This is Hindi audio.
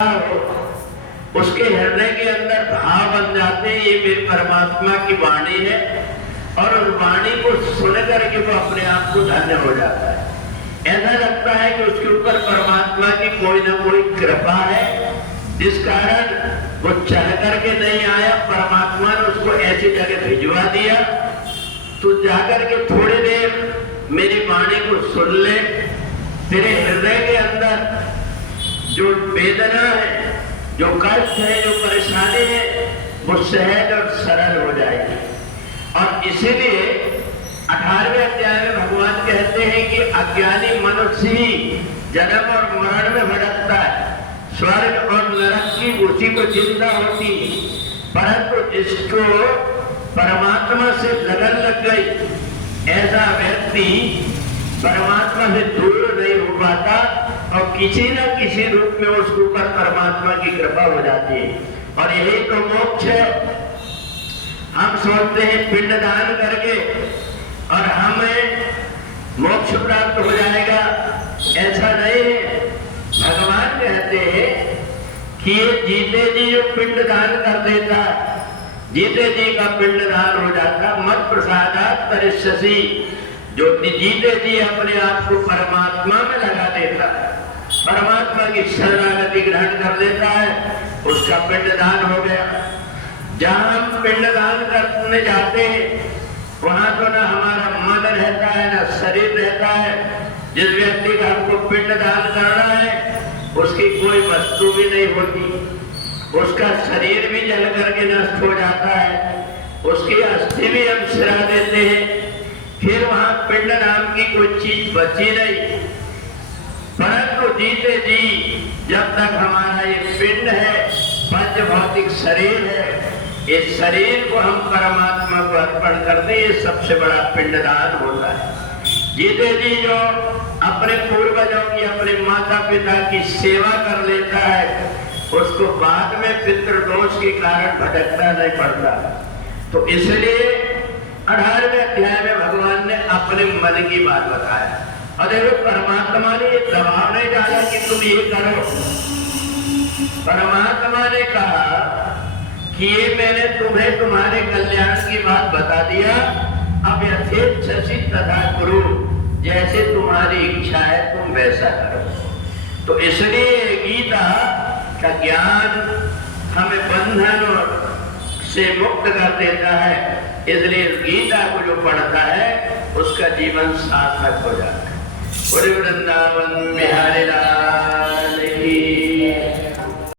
उसके हृदय के अंदर भाव बन जाते हैं, ये मेरे परमात्मा की वाणी है, और उस वाणी को सुन करके वो अपने आप को धन्य हो जाता है। ऐसा लगता है कि उसके ऊपर परमात्मा की कोई ना कोई कृपा है, जिस कारण वो चल करके नहीं आया, परमात्मा ने उसको ऐसी जगह भिजवा दिया। तो जाकर के थोड़ी देर मेरी वाणी को सुन ले, तेरे हृदय के अंदर जो वेदना है, जो कष्ट है, जो परेशानी है, वो सहज और सरल हो जाएगी। और इसीलिए 18वें अध्याय में भगवान कहते हैं कि अज्ञानी मनुष्य ही जन्म और मरण में भटकता है, स्वर्ग और नरक की उसी को चिंता होती है, परंतु जिसको परमात्मा से लगन लग गई, ऐसा व्यक्ति परमात्मा से दूर नहीं हो पाता और किसी न किसी रूप में उसके ऊपर परमात्मा की कृपा हो जाती है। और यही तो मोक्ष है। हम सोचते हैं पिंडदान करके और हमें मोक्ष प्राप्त हो जाएगा, ऐसा नहीं है। भगवान कहते हैं कि जीते जी जो पिंडदान कर देता, जीते जी का पिंडदान हो जाता, मत प्रसादात परिष्यसि, जो जीते जी अपने आप को परमात्मा में लगा देता है, परमात्मा की शरणागति ग्रहण कर लेता है, उसका पिंडदान हो गया। जहां हम पिंडदान करने जाते हैं वहां तो ना हमारा मन रहता है, ना शरीर रहता है। जिस व्यक्ति का हमको पिंडदान करना है उसकी कोई वस्तु भी नहीं होती, उसका शरीर भी जल करके नष्ट हो जाता है, उसकी अस्थि भी हम सिरा देते हैं, फिर वहां पिंड नाम की कोई चीज बची नहीं। परंतु जीते जी जब तक हमारा ये पिंड है, पंच भौतिक शरीर है, इस शरीर को हम परमात्मा को अर्पण करते, ये सबसे बड़ा पिंडदान होता है। जीते जी जो अपने पूर्वजों की, अपने माता पिता की सेवा कर लेता है, उसको बाद में पितृदोष के कारण भटकना नहीं पड़ता। तो इसलिए 18वें अध्याय में भगवान ने अपने मन की बात बताया। और देखो, परमात्मा ने ये दबाव नहीं डाला कि तुम ये करो। परमात्मा ने कहा कि ये मैंने तुम्हें तुम्हारे कल्याण की बात बता दिया, अब यथेच्छसि तथा कुरु, जैसे तुम्हारी इच्छा है तुम वैसा करो। तो इसलिए गीता का ज्ञान हमें बंधन से मुक्त कर देता है। इसलिए गीता को जो पढ़ता है उसका जीवन सार्थक हो जाता है। बोले वृंदावन बिहारी लाल